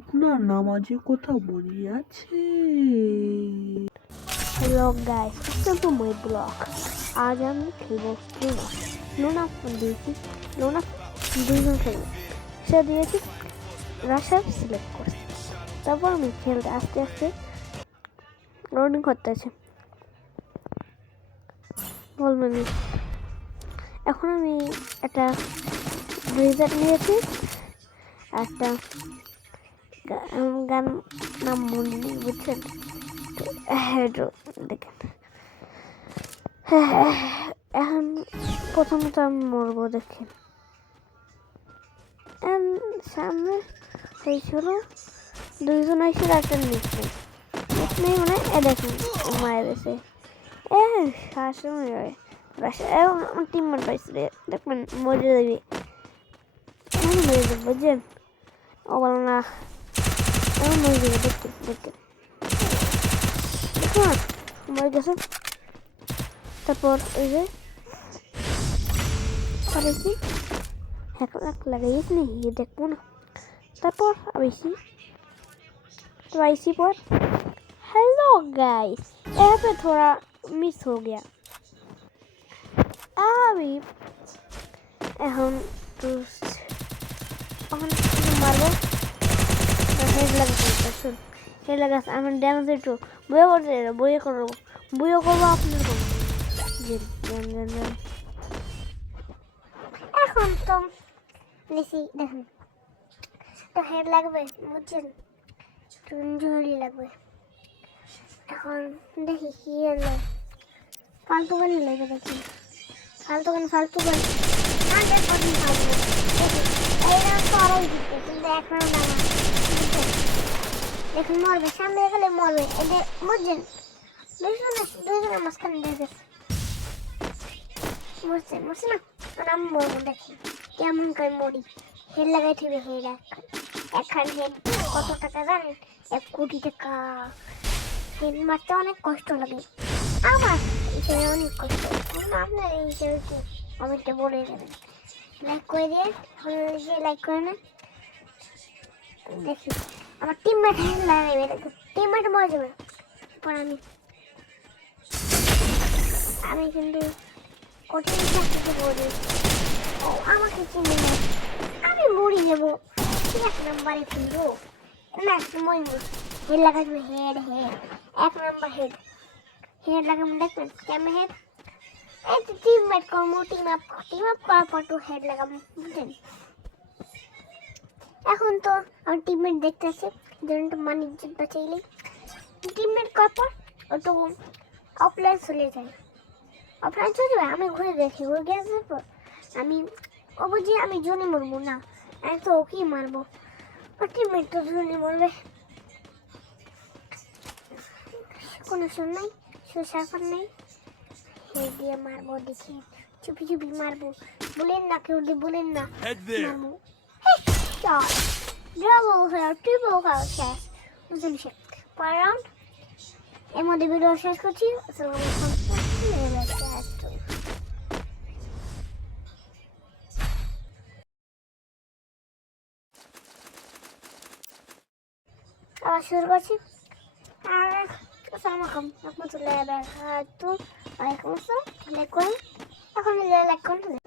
আপনার নামাজে কোথাও মনে আছে? Hello guys, welcome to my blog. आज हम खेलবো লুনা। লুনা দিয়েছি, লুনা দুইজন খেলবো। সে দিয়েছি রাশার সিলেক্ট করছি। তারপর আমি খেলতে আস্তে আস্তে লোডিং করতে আছে বলবেন। এখন আমি একটা ব্রিজার নিয়েছি, একটা গান নাম মনে নেই, বুঝছেন? দেখেন, এখন প্রথমত আমি মরবো। দেখেন সামনে হয়েছিল দুইজন হয়েছিল, একটা নিচ নেই মানে দেখেন মারা গেছে। শ্বাস আমার টিমমেট পাইছিল, দেখবেন মরে যাবে, মরে যাবে, বুঝছেন? ও বলো না, এমন মরে যাবে। দেখেন দেখেন দেখুন মরে গেছে। তারপর ওই যে করেছি এক লাগাইছি নি, দেখবো না। তারপর आईसी पर हेलो गाइस, यहाँ पे थोड़ा मिस हो गया। अभी এখন মারবো, হেড লাগাতে শুন, হেড লাগাস আমার ড্যামেজ একটু বইয়ে করতে বইয়ে করবো আপনার করবো। এখন তো নিছি, দেখুন তো হেড লাগবে, বুঝছেন? ঝুড়ি লাগবে। এখন দেখি কি আনলো, ফালতু গান লেগে, দেখি ফালতু গান দেখুন মরবে, সামনে গেলে মরবে, এদের বুঝছেন? দুইজনের মাঝখানে দেখে মরছে না, আমি মরবো। দেখি কেমন করে মরি। হেড লাগাই থিবে, হেড একখান হেড কত টাকা জানেন? 1 কোটি টাকা। হেড মারতে অনেক কষ্ট লাগে আমার, হিসেবে অনেক কষ্ট। আপনার এই হিসেবে কি কমেন্টে বলে দেবেন, লাইক করে দিয়ে, লাইক করে না। দেখি আমার টিমমেট হেড লাগাইবে, দেখো টিমমেট মরে যাবে। পর আমি কিন্তু কঠিন কিছু বলি, ও আমাকে চিনি না, আমি মরে যাবো। 1 নম্বরে ফেলবো না, মরবো। হেড লাগাইবে, হেড 1 নম্বর হেড লাগাবো। দেখবেন কেমন হেড, এই তো টিমমেট করবো, টিম আপ করার পর তো হেড লাগাবো, বুঝলেন? এখন তো আমার টিমমেট দেখতেছে, যেন মানে বাঁচাইলে টিমমেট করার পর ও তো অফলাইন চলে যায়। আমি ঘুরে দেখি, ঘুরে গেছে পর ও বুঝি আমি জোনে মরবো না, আমি তো ওকেই মারবো। আর টিমমেট তো জোনে মরবে, কোনো শুন নাই, সুসাফার নেই। হেড দিয়ে মারবো, দেখি চুপি মারবো, বলেন না কেউ, বলেন না মারবো। ট্রিপল শেষ, বুঝলেন? পরের রাউন্ড এর মধ্যে ভিডিও শেষ করছি। আবার শুরু করছি। আর আসসালামু আলাইকুম, রহমতুল্লাহি ওয়া বারাকাতুহু। ওয়ালাইকুম আসসালাম। লাইক করুন, এখন লাইক করুন।